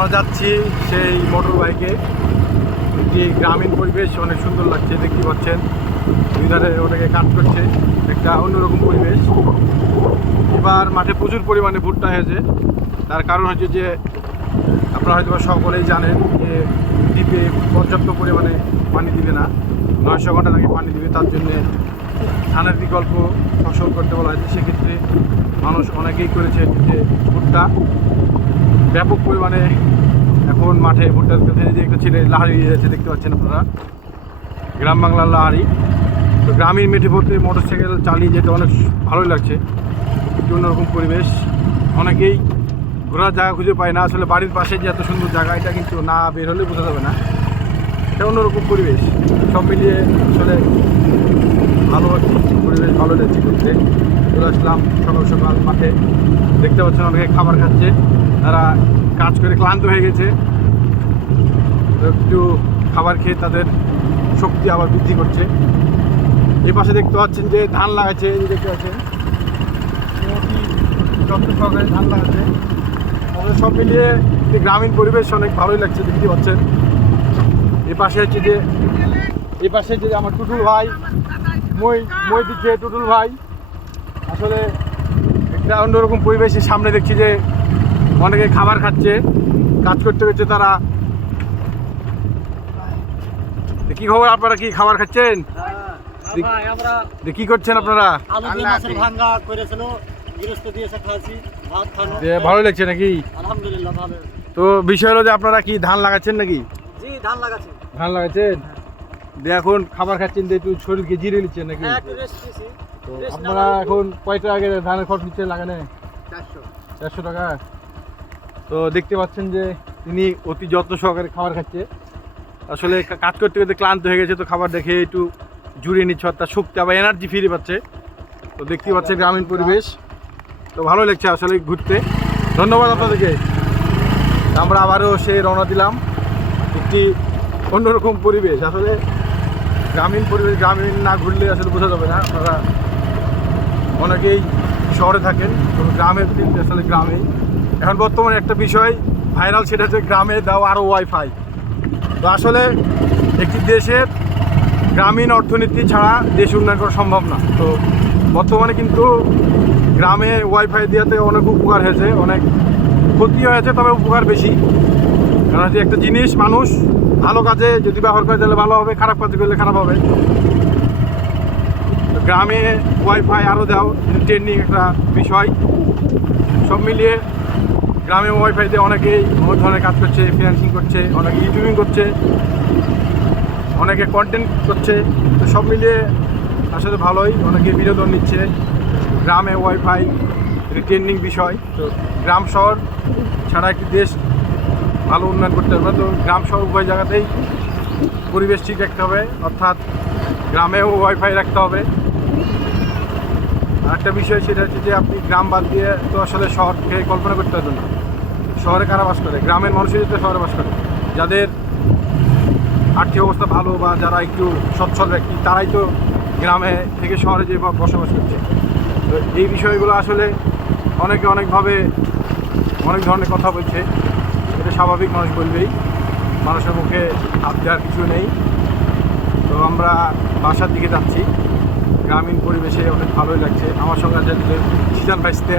আমরা যাচ্ছি সেই মোটর বাইকে। যে গ্রামীণ পরিবেশ অনেক সুন্দর লাগছে, দেখতে পাচ্ছেন দুই ধারে ওটাকে কাজ করছে, একটা অন্যরকম পরিবেশ। এবার মাঠে প্রচুর পরিমাণে ভুট্টা হয়েছে, তার কারণ হচ্ছে যে আপনারা হয়তো সকলেই জানেন যে দ্বীপে পর্যাপ্ত পরিমাণে পানি দিবে না, 900 ঘন্টা নাকি পানি দিবে, তার জন্যে ধানের বিকল্প ফসল করতে বলা হয়েছে। সেক্ষেত্রে মানুষ অনেকেই করেছে যে ভুট্টা ব্যাপক পরিমাণে। এখন মাঠে ভুট্টা যে একটা ছেলে লাহারি যাচ্ছে, দেখতে পাচ্ছেন আপনারা, গ্রাম বাংলার লাহারি। তো গ্রামীণ মেঠে পড়তে মোটরসাইকেল চালিয়ে যেতে অনেক ভালোই লাগছে, একটু অন্যরকম পরিবেশ। অনেকেই ঘোরার জায়গা খুঁজে পায় না, আসলে বাড়ির পাশে যে এত সুন্দর জায়গা, এটা কিন্তু না বের হলে বোঝা যাবে না, এটা অন্যরকম পরিবেশ। সব মিলিয়ে আসলে ভালো পরিবেশ, ভালো লাগছে ঘুরতে। চলে আসলাম সকাল সকাল মাঠে, দেখতে পাচ্ছেন অনেকে খাবার খাচ্ছে, তারা কাজ করে ক্লান্ত হয়ে গেছে, একটু খাবার খেয়ে তাদের শক্তি আবার বৃদ্ধি করছে। এই পাশে দেখতে পাচ্ছেন যে ধান লাগাচ্ছে, এই দেখতে পাচ্ছেন যত্ন সহকারে ধান লাগাচ্ছে। আমাদের সব মিলিয়ে গ্রামীণ পরিবেশ অনেক ভালোই লাগছে, দেখতে পাচ্ছেন। এই পাশে হচ্ছে যে আমার টুটুল ভাই, মই দিচ্ছে টুটুল ভাই। আসলে একটা অন্যরকম পরিবেশের সামনে দেখছি যে অনেকে খাবার খাচ্ছে, কাজ করতে করতে তারা। কি খবর, আপনারা কি খাবার খাচ্ছেন? কি করছেন আপনারা? ভালো লাগছে নাকি? আলহামদুলিল্লাহ ভালো। তো বিষয় হলো যে আপনারা কি ধান লাগাচ্ছেন নাকি? জি, ধান লাগাচ্ছি। ধান লাগাচ্ছেন, দিয়ে এখন খাবার খাচ্ছেন, দিয়ে একটু শরীরকে জিরে নিচ্ছেন নাকি? একটু রেস্ট নিছি। তো আপনারা এখন কয়টা আগে ধানের খরচ নিচ্ছেন লাগানে? 400 টাকা। তো দেখতে পাচ্ছেন যে তিনি অতি যত্ন সহকারে খাবার খাচ্ছে। আসলে কাজ করতে করতে ক্লান্ত হয়ে গেছে, তো খাবার দেখে একটু জুড়িয়ে নিচ্ছে, অর্থাৎ শক্তি আবার এনার্জি ফিরে পাচ্ছে। তো দেখতে পাচ্ছেন গ্রামীণ পরিবেশ, তো ভালো লাগছে আসলে ঘুরতে। ধন্যবাদ আপনাদেরকে। আমরা আবারও সেই রওনা দিলাম, একটি অন্যরকম পরিবেশ। আসলে গ্রামীণ পরিবেশ, গ্রামীণ না ঘুরলে আসলে বোঝা যাবে না। আপনারা অনেকেই শহরে থাকেন, তো গ্রামের কিন্তু আসলে গ্রামেই। এখন বর্তমানে একটা বিষয় ভাইরাল, সেটা হচ্ছে গ্রামে দাও আরও ওয়াইফাই। তো আসলে একটি দেশের গ্রামীণ অর্থনীতি ছাড়া দেশ উন্নয়ন করা সম্ভব না। তো বর্তমানে কিন্তু গ্রামে ওয়াইফাই দেওয়াতে অনেক উপকার হয়েছে, অনেক ক্ষতি হয়েছে, তবে উপকার বেশি। কারণ হচ্ছে একটা জিনিস মানুষ ভালো কাজে যদি ব্যবহার করে তাহলে ভালো হবে, খারাপ কাজে করলে খারাপ হবে। গ্রামে ওয়াইফাই আরও দাও ট্রেন্ডিং একটা বিষয়। সব মিলিয়ে গ্রামে ওয়াইফাই দিয়ে অনেকেই অনেক ধরনের কাজ করছে, ফ্রিল্যান্সিং করছে, অনেকে ইউটিউবিং করছে, অনেকে কন্টেন্ট করছে। তো সব মিলিয়ে আসলে ভালোই, অনেকে বিনোদন নিচ্ছে। গ্রামে ওয়াইফাই এটা ট্রেন্ডিং বিষয়। তো গ্রাম শহর ছাড়া একটি দেশ ভালো উন্নয়ন করতে হবে। তো গ্রাম শহর উভয় জায়গাতেই পরিবেশ ঠিক রাখতে হবে, অর্থাৎ গ্রামেও ওয়াইফাই রাখতে হবে। আর একটা বিষয় সেটা হচ্ছে যে আপনি গ্রাম বাদ দিয়ে তো আসলে শহরকে কল্পনা করতে পারবেন না। শহরে কারা বাস করে? গ্রামের মানুষই তো শহরে বাস করে। যাদের আর্থিক অবস্থা ভালো বা যারা একটু সচ্ছল ব্যক্তি, তারাই তো গ্রামে থেকে শহরে যে বসবাস করছে। তো এই বিষয়গুলো আসলে অনেকে অনেকভাবে অনেক ধরনের কথা বলছে, এটা স্বাভাবিক, মানুষ বলবেই, মানুষের মুখে হাত দেওয়ার কিছু নেই। তো আমরা বাসার দিকে যাচ্ছি, গ্রামীণ পরিবেশে অনেক ভালোই লাগছে। আমার সঙ্গে আছে সিজন ভাইস্তে।